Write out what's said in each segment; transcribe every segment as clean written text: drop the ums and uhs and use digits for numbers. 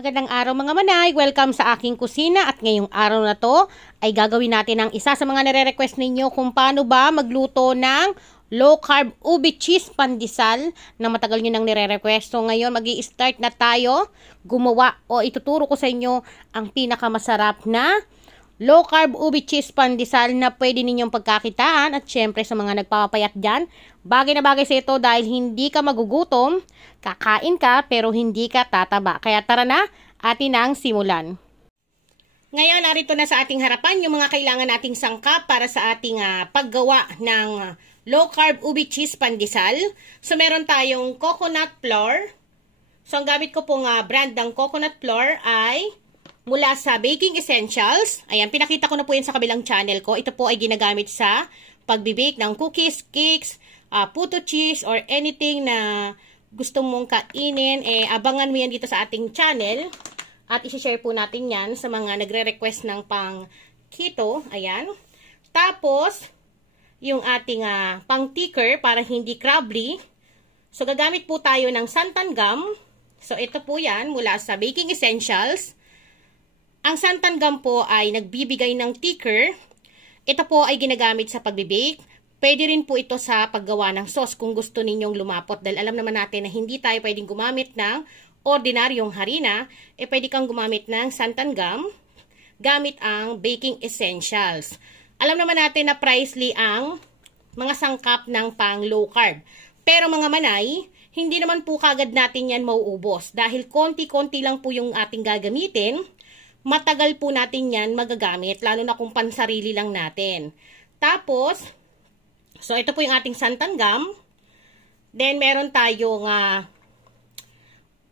Magandang araw mga manay, welcome sa aking kusina at ngayong araw na to ay gagawin natin ang isa sa mga nire-request ninyo kung paano ba magluto ng low carb ube cheese pandesal na matagal nyo nang nire-request. So ngayon magi-start na tayo gumawa o ituturo ko sa inyo ang pinakamasarap na low carb ube cheese pandesal na pwede ninyong pagkakitaan at syempre sa mga nagpapapayat dyan, bagay na bagay sa ito dahil hindi ka magugutom, kakain ka pero hindi ka tataba. Kaya tara na, atin ang simulan. Ngayon, narito na sa ating harapan yung mga kailangan nating sangkap para sa ating paggawa ng low carb ube cheese pandesal. So meron tayong coconut flour. So ang gamit ko pong brand ng coconut flour ay mula sa Baking Essentials. Ayan, pinakita ko na po yan sa kabilang channel ko. Ito po ay ginagamit sa pagbibake ng cookies, cakes, puto cheese, or anything na gusto mong kainin. Abangan mo yan dito sa ating channel. At isi-share po natin yan sa mga nagre-request ng pang keto. Ayan. Tapos, yung ating pang thicker para hindi crumbly. So, gagamit po tayo ng santan gum. So, ito po yan mula sa Baking Essentials. Ang santan gum po ay nagbibigay ng thicker. Ito po ay ginagamit sa pagbibake. Pwede rin po ito sa paggawa ng sauce kung gusto ninyong lumapot. Dahil alam naman natin na hindi tayo pwedeng gumamit ng ordinaryong harina. Pwede kang gumamit ng santan gum gamit ang Baking Essentials. Alam naman natin na pricely ang mga sangkap ng pang low carb. Pero mga manay, hindi naman po kagad natin yan mauubos. Dahil konti-konti lang po yung ating gagamitin. Matagal po natin yan magagamit, lalo na kung pansarili lang natin. Tapos, so ito po yung ating santan gum. Then, meron tayong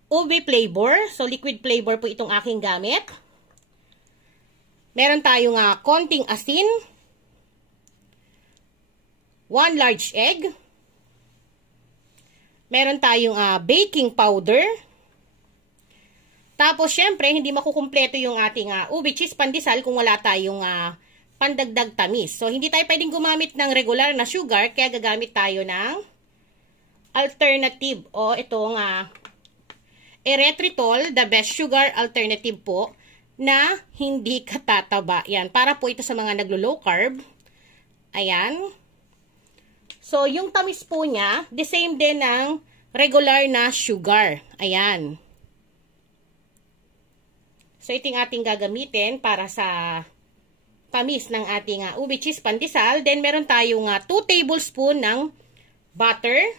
ube flavor. So, liquid flavor po itong aking gamit. Meron tayong konting asin. 1 large egg. Meron tayong baking powder. Tapos, syempre, hindi makukumpleto yung ating ube cheese pandesal kung wala tayong pandagdag tamis. So, hindi tayo pwedeng gumamit ng regular na sugar, kaya gagamit tayo ng alternative o itong erythritol, the best sugar alternative po, na hindi katataba. Yan, para po ito sa mga naglo-low carb. Ayan. So, yung tamis po niya, the same din ng regular na sugar. Ayan. So, ito yung ating gagamitin para sa tamis ng ating ube cheese pandesal. Then, meron tayong 2 tablespoon ng butter.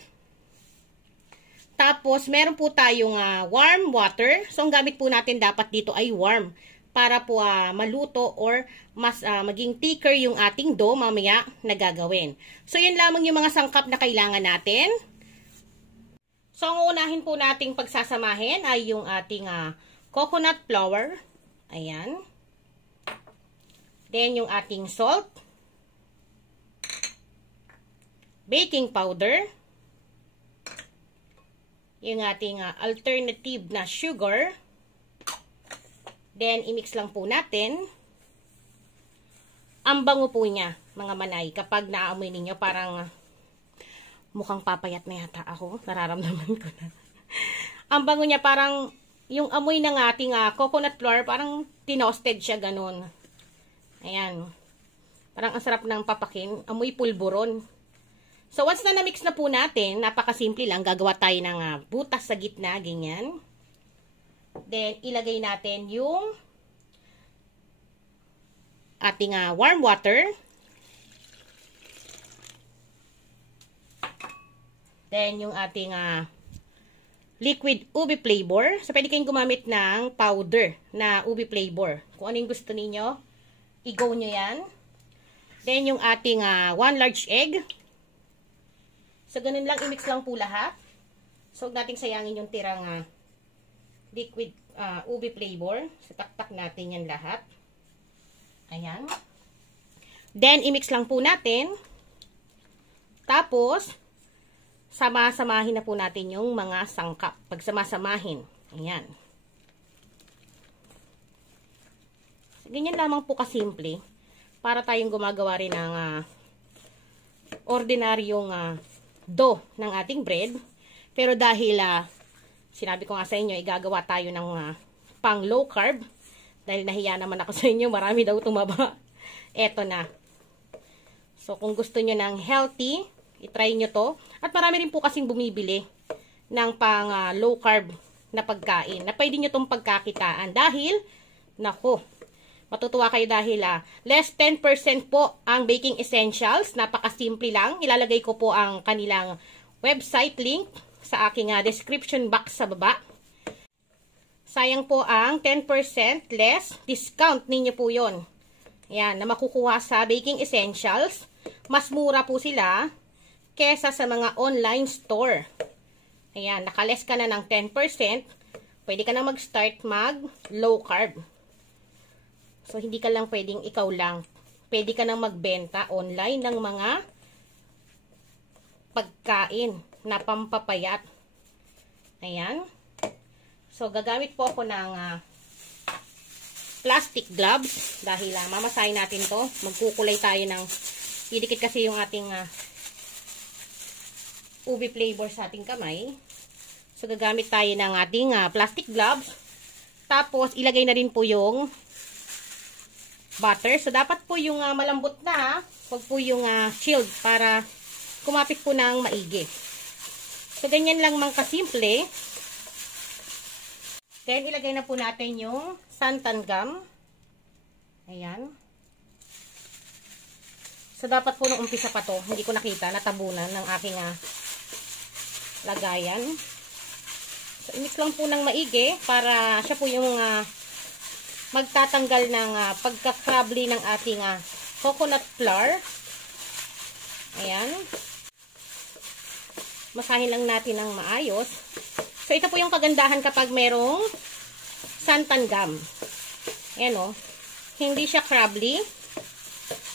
Tapos, meron po tayong warm water. So, ang gamit po natin dapat dito ay warm. Para po maluto or mas maging thicker yung ating dough mamaya na gagawin. So, yan lamang yung mga sangkap na kailangan natin. So, ang unahin po nating pagsasamahin ay yung ating coconut flour. Ayan. Then, yung ating salt. Baking powder. Yung ating alternative na sugar. Then, i-mix lang po natin. Ang bango po niya, mga manay. Kapag naamoy ninyo, parang mukhang papayat na yata ako. Nararamdaman ko na. Ang bango niya, parang yung amoy ng ating coconut flour, parang tinosted siya, ganun. Ayan. Parang ang sarap ng papakin. Amoy pulburon. So, once na na-mix na po natin, napakasimple lang. Gagawa tayo ng butas sa gitna, ganyan. Then, ilagay natin yung ating warm water. Then, yung ating liquid ube flavor. So, pwede kayong gumamit ng powder na ube flavor. Kung ano yung gusto niyo, i-go nyo yan. Then, yung ating 1 large egg. So, ganun lang, i-mix lang po lahat. So, huwag natin sayangin yung tirang liquid ube flavor. So, taktak natin yan lahat. Ayan. Then, i-mix lang po natin. Tapos, sama-samahin na po natin yung mga sangkap. Pagsama-samahin. Ayan. So, ganyan lamang po kasimple. Para tayong gumagawa rin ng ordinaryong dough ng ating bread. Pero dahil, sinabi ko nga sa inyo, igagawa tayo ng pang low carb. Dahil nahiya naman ako sa inyo, marami daw tumaba. Eto na. So, kung gusto nyo ng healthy, itry nyo to. At marami rin po kasing bumibili ng pang low carb na pagkain. Na pwede nyo tong pagkakitaan. Dahil, nako, matutuwa kayo dahil less 10% po ang baking essentials. Napakasimple lang. Ilalagay ko po ang kanilang website link sa aking description box sa baba. Sayang po ang 10% less discount ninyo po yon. Ayan, na makukuha sa baking essentials. Mas mura po sila kesa sa mga online store. Ayan, nakales ka na ng 10%. Pwede ka na mag-start mag-low carb. So, hindi ka lang pwedeng ikaw lang. Pwede ka nang magbenta online ng mga pagkain na pampapayat. Ayan. So, gagamit po ako ng plastic gloves dahil mamasahin natin to. Magkukulay tayo ng, idikit kasi yung ating ubi flavor sa ating kamay. So, gagamit tayo ng ating plastic gloves. Tapos, ilagay na rin po yung butter. So, dapat po yung malambot na, huwag po yung chilled para kumapit po ng maigi. So, ganyan lang mang kasimple. Then, ilagay na po natin yung santan gum. Ayan. So, dapat po nung umpisa pa to, hindi ko nakita, natabunan ng aking lagayan. So, i-mix lang po ng maigi para siya po yung magtatanggal ng pagka-crumbly ng ating coconut flour. Ayan. Masahin lang natin ng maayos. So, ito po yung kagandahan kapag merong santan gum. Ayan o. Hindi siya crumbly.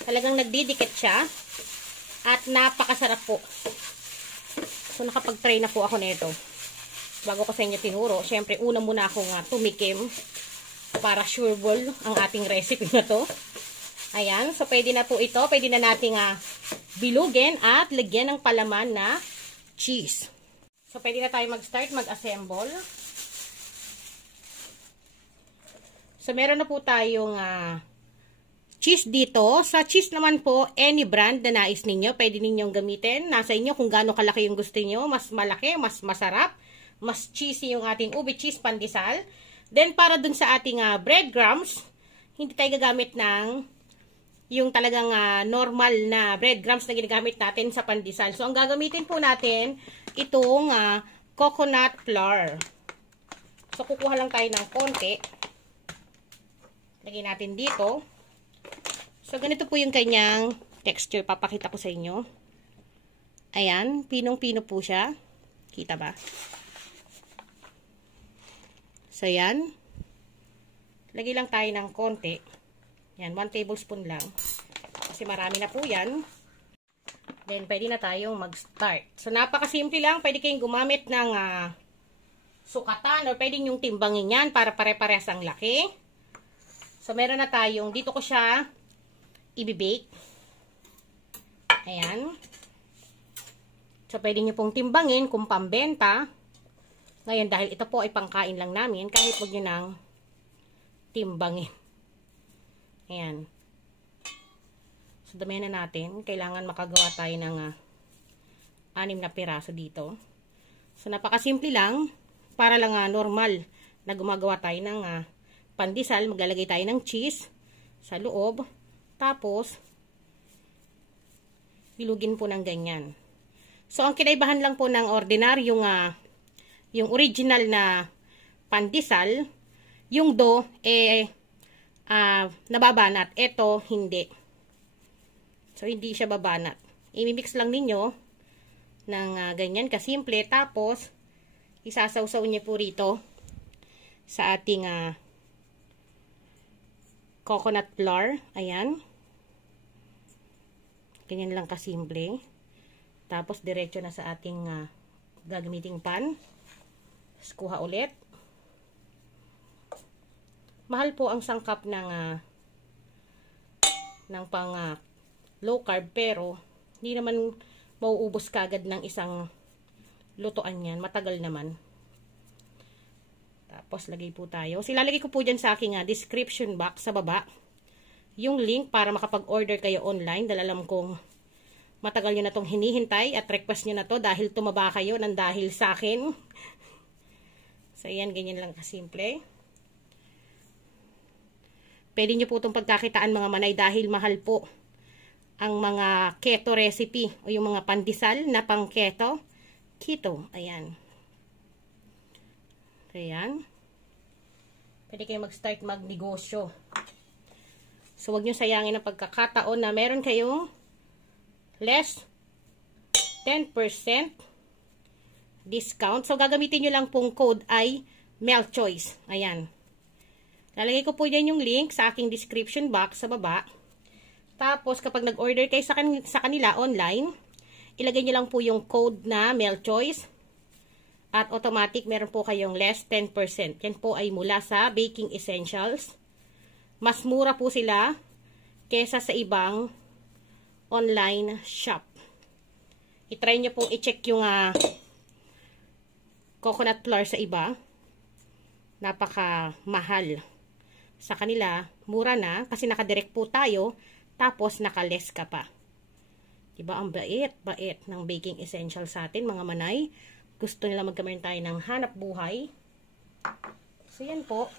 Talagang nagdidikit siya. At napakasarap po. So, nakapag-try na po ako nito. Bago ko sa inyo tinuro. Siyempre, una muna akong tumikim para sureball ang ating recipe na to. Ayan. So, pwede na po ito. Pwede na nating bilugin at lagyan ng palaman na cheese. So, pwede na tayo mag-start, mag-assemble. So, meron na po tayong cheese dito. Sa cheese naman po, any brand na nais ninyo, pwede ninyong gamitin. Nasa inyo kung gaano kalaki yung gusto niyo. Mas malaki, mas masarap, mas cheesy yung ating ube cheese pandesal. Then, para dun sa ating breadcrumbs, hindi tayo gagamit ng yung talagang normal na breadcrumbs na ginagamit natin sa pandesal. So, ang gagamitin po natin, itong coconut flour. So, kukuha lang tayo ng konti. Lagyan natin dito. So, ganito po yung kanyang texture. Papakita ko sa inyo. Ayan, pinong-pino po siya. Kita ba? So, yan. Lagay lang tayo ng konti. Yan, 1 tablespoon lang. Kasi marami na po yan. Then, pwede na tayong mag-start. So, napakasimple lang. Pwede kayong gumamit ng sukatan or pwede yung timbangin yan para pare-parehas ang laki. So, meron na tayong, dito ko siya i-bake. Ayan. So, pwede nyo pong timbangin kung pambenta. Ngayon, dahil ito po ay pangkain lang namin, kahit huwag nyo nang timbangin. Ayan. So, damihan na natin. Kailangan makagawa tayo ng 6 na piraso dito. So, napakasimple lang. Para lang normal na gumagawa tayo ng pandesal. Maglalagay tayo ng cheese sa loob. Tapos, bilugin po ng ganyan. So, ang kinaibahan lang po ng ordinaryong yung original na pandesal, yung dough, nababanat. Ito, hindi. So, hindi siya babanat. I-mix lang ninyo ng ganyan kasimple. Tapos, isasawsaw niyo po rito sa ating coconut flour. Ayan. Ganyan lang kasimple. Tapos, diretso na sa ating gagamiting pan. Tapos, kuha ulit. Mahal po ang sangkap ng pang low carb, pero hindi naman mauubos kagad ng isang lutuan yan. Matagal naman. Tapos lagay po tayo. So, ilalagay ko po dyan sa aking description box sa baba yung link para makapag-order kayo online. Dahil alam kong matagal nyo na itong hinihintay at request nyo na to dahil tumaba kayo ng dahil sa akin. So, ayan, ganyan lang kasimple. Pwede nyo po itong pagkakitaan mga manay dahil mahal po ang mga keto recipe o yung mga pandesal na pang keto. Ayan. Ayan. Pwede kayo mag-start magnegosyo. So, huwag nyo sayangin ang pagkakataon na meron kayong less 10% discount. So, gagamitin nyo lang pong code ay MELCHOICE. Ayan. Lalagay ko po dyan yung link sa aking description box sa baba. Tapos, kapag nag-order kayo sa kanila online, ilagay nyo lang po yung code na MELCHOICE. At automatic, meron po kayong less 10%. Yan po ay mula sa Baking Essentials. Mas mura po sila kesa sa ibang online shop. I-try nyo pong i-check yung coconut flour sa iba. Napaka-mahal. Sa kanila, mura na kasi nakadirect po tayo. Tapos, naka-less ka pa. Diba? Ang bait ng Baking Essentials sa atin, mga manay. Gusto nila magkameron tayo ng hanap buhay. So, yan po.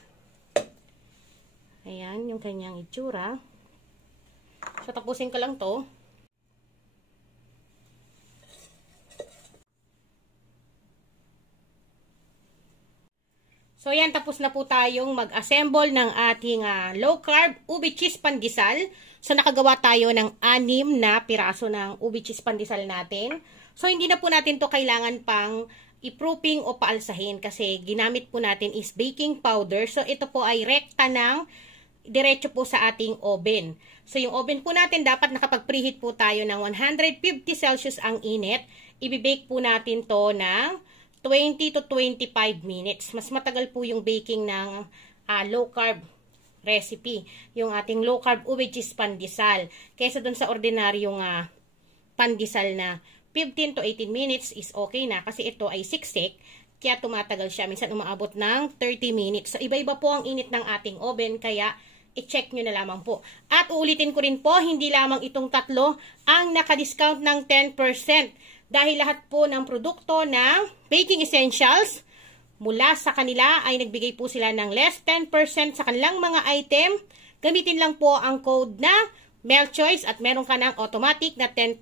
Ayan, yung kanyang itsura. So, tapusin ko lang to. So, yan, tapos na po tayong mag-assemble ng ating low-carb ube cheese pandesal. So, nakagawa tayo ng 6 na piraso ng ube cheese pandesal natin. So, hindi na po natin to kailangan pang i-proofing o paalsahin kasi ginamit po natin is baking powder. So, ito po ay rekta ng diretso po sa ating oven. So, yung oven po natin dapat nakapag-preheat po tayo ng 150 Celsius ang init. Ibibake po natin to ng 20 to 25 minutes. Mas matagal po yung baking ng low-carb recipe. Yung ating low-carb ube cheese pandesal. Kaysa dun sa ordinaryong pandesal na 15 to 18 minutes is okay na kasi ito ay siksik, kaya tumatagal siya. Minsan umaabot ng 30 minutes. So, iba-iba po ang init ng ating oven, kaya i-check nyo na lamang po. At uulitin ko rin po, hindi lamang itong tatlo ang naka-discount ng 10%. Dahil lahat po ng produkto ng Baking Essentials, mula sa kanila ay nagbigay po sila ng less 10% sa kanilang mga item. Gamitin lang po ang code na MELCHOICE at meron ka ng automatic na 10%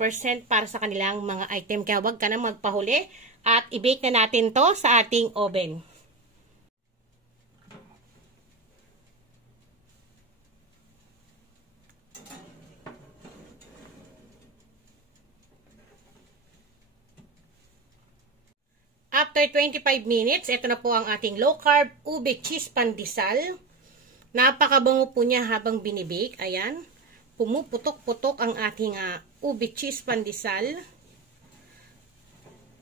para sa kanilang mga item. Kaya huwag ka nang magpahuli at i-bake na natin to sa ating oven. After 25 minutes, ito na po ang ating low-carb ube cheese pandesal. Napakabango po niya habang binibake. Ayan. Pumuputok-putok ang ating ube cheese pandesal.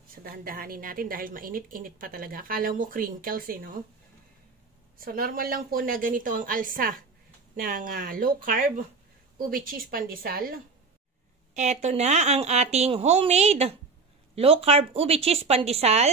So, dahan-dahanin natin dahil mainit-init pa talaga. Akala mo crinkles, no? So, normal lang po na ganito ang alsa ng low-carb ube cheese pandesal. Ito na ang ating homemade low-carb ube cheese pandesal.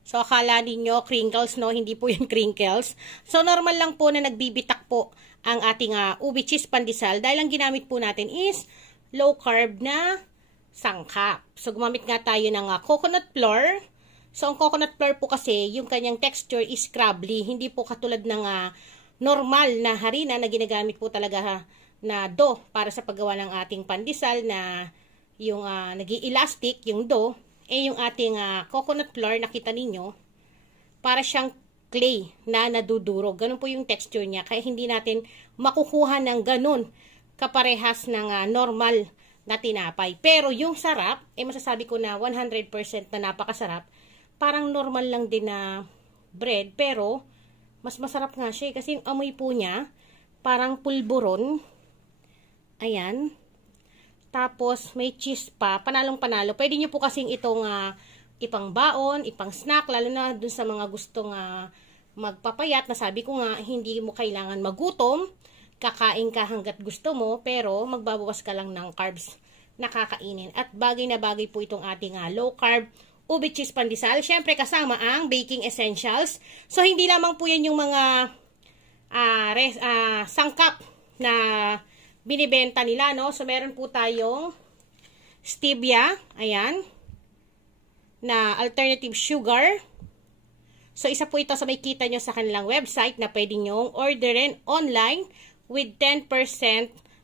So, akala ninyo crinkles, no? Hindi po yung crinkles. So, normal lang po na nagbibitak po ang ating ube cheese pandesal dahil ang ginamit po natin is low-carb na sangkap. So, gumamit nga tayo ng coconut flour. So, ang coconut flour po kasi, yung kanyang texture is crumbly. Hindi po katulad ng normal na harina na ginagamit po talaga na dough para sa paggawa ng ating pandesal na yung nag-i-elastic, yung dough. Eh, yung ating coconut flour, nakita ninyo, para siyang clay na nadudurog. Ganun po yung texture niya. Kaya hindi natin makukuha ng ganun kaparehas ng normal na tinapay. Pero yung sarap, masasabi ko na 100% na napakasarap. Parang normal lang din na bread, pero mas masarap nga siya. Kasi yung amoy po niya, parang pulburon. Ayan. Tapos, may cheese pa. Panalong-panalo. Pwede nyo po kasing itong ipang baon, ipang snack, lalo na dun sa mga gustong magpapayat. Nasabi ko nga, hindi mo kailangan magutom. Kakain ka hanggat gusto mo, pero magbabawas ka lang ng carbs na kakainin. At bagay na bagay po itong ating low carb ube cheese pandesal. Syempre kasama ang baking essentials. So hindi lamang po yan yung mga sangkap na binibenta nila, no? So meron po tayong stevia, ayan, na alternative sugar. So, isa po ito sa may kita nyo sa kanilang website na pwede nyong orderin online with 10%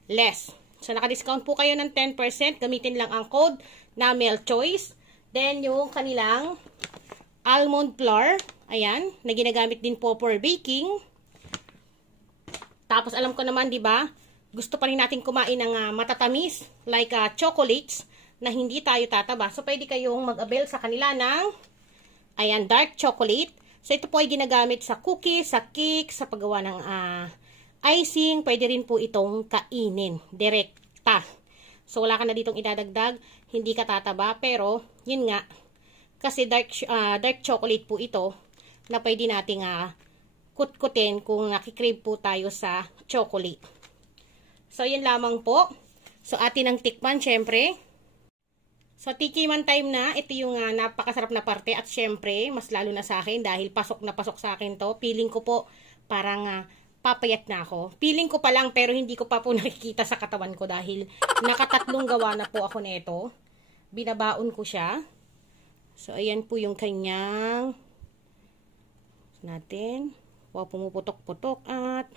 less. So, naka-discount po kayo ng 10%. Gamitin lang ang code na MelChoice. Then, yung kanilang almond flour, ayan, na ginagamit din po for baking. Tapos, alam ko naman, di ba, gusto pa rin natin kumain ng matatamis, like chocolates, na hindi tayo tataba. So, pwede kayong mag-avail sa kanila ng, ayan, dark chocolate. So, ito po ay ginagamit sa cookies, sa cake, sa paggawa ng icing. Pwede rin po itong kainin, direkta. So, wala ka na ditong idadagdag, hindi ka tataba. Pero, yun nga, kasi dark chocolate po ito, na pwede nating kutkutin kung nakikrave po tayo sa chocolate. So, yun lamang po. So, atin ang tikman, syempre. So, tikiman time na. Ito yung napakasarap na parte. At syempre, mas lalo na sa akin dahil pasok na pasok sa akin to. Feeling ko po parang papayat na ako. Feeling ko pa lang pero hindi ko pa po nakikita sa katawan ko dahil nakatatlong gawa na po ako nito. Binabaon ko siya. So, ayan po yung kanyang natin. Wow, pumuputok-putok at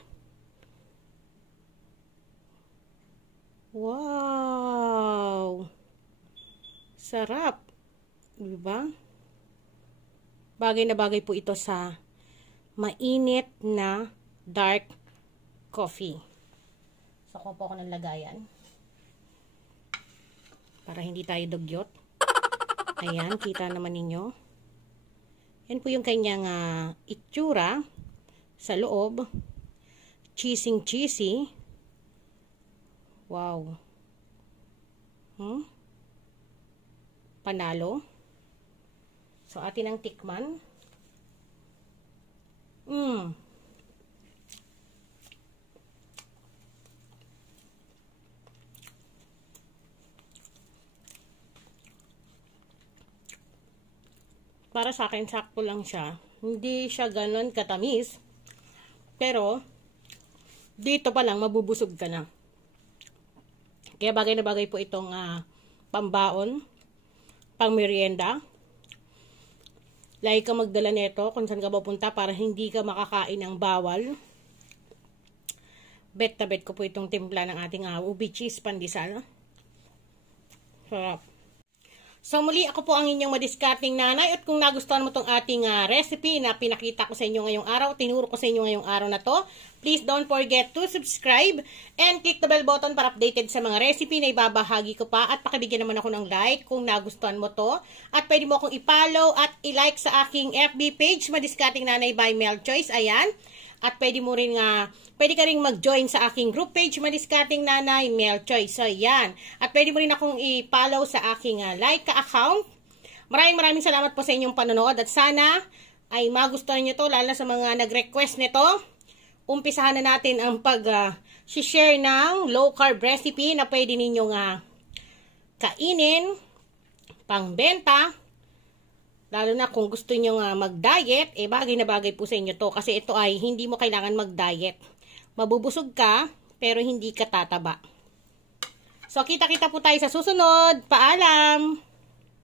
wow! Sarap. Diba? Bagay na bagay po ito sa mainit na dark coffee. So, kuha po ako ng lagayan. Para hindi tayo dugyot. Ayan, kita naman ninyo. Yan po yung kanyang itsura sa loob. Cheesy. Wow. Panalo. So, atin ang tikman. Para sa akin, sakto lang siya. Hindi siya ganon katamis. Pero, dito pa lang, mabubusog ka na. Kaya bagay na bagay po itong pambaon, pang merienda. Like ka magdala nito kung saan ka pupunta para hindi ka makakain ng bawal. Bet na bet ko po itong timpla ng ating ube cheese pandesal. Sarap. So muli, ako po ang inyong madiskarting nanay at kung nagustuhan mo itong ating recipe na pinakita ko sa inyo ngayong araw, tinuro ko sa inyo ngayong araw na to, please don't forget to subscribe and click the bell button para updated sa mga recipe na ibabahagi ko pa at pakibigyan naman ako ng like kung nagustuhan mo to at pwede mo akong i-follow at i-like sa aking FB page, Madiskarting Nanay by MelChoice, ayan. At pwede ka ring mag-join sa aking group page, Madiskarting Nanay, MelChoice. So, yan. At pwede mo rin akong i-follow sa aking like account. Maraming salamat po sa inyong panonood. At sana ay magustuhan nyo to, lalo sa mga nag-request nito. Umpisahan na natin ang pag-share ng low-carb recipe na pwede ninyong kainin, pangbenta. Lalo na kung gusto nyo mag-diet, bagay na bagay po sa inyo to. Kasi ito ay hindi mo kailangan mag-diet. Mabubusog ka, pero hindi ka tataba. So, kita-kita po tayo sa susunod. Paalam!